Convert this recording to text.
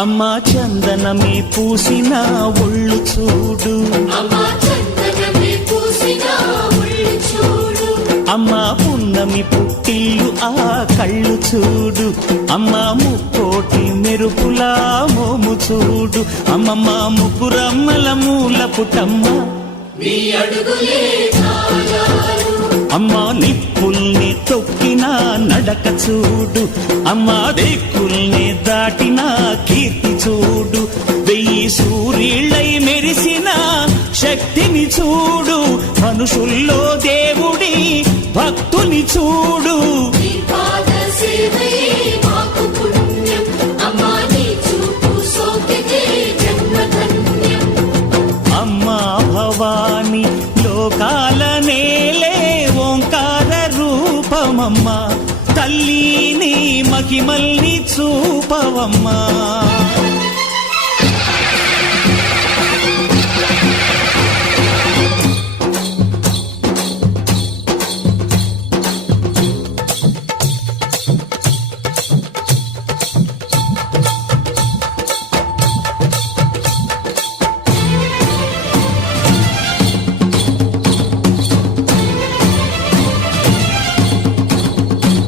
అమ్మా చందనమే పూసిన ఒళ్ళు చూడు, అమ్మా పున్నమి పుట్టిల్లు ఆ కళ్ళు చూడు, అమ్మా ముక్కోటి మెరుపులా మోము చూడు, అమ్మమ్మ ముగ్గురమ్మల మూల పుటమ్మ అమ్మా నిప్పుల్ని తొక్కిన నడక చూడు, అమ్మా దిక్కుల్ని దాటిన కీర్తి చూడు, 1000 సూర్యుళ్ళై మెరిసిన శక్తిని చూడు, మనుషుల్లో దేవుడి భక్తుని చూడు. అమ్మా భవాని లోకాల నేలే ఓంకార రూపమమ్మా, తల్లిని మహిమల్ని చూపవమ్మా.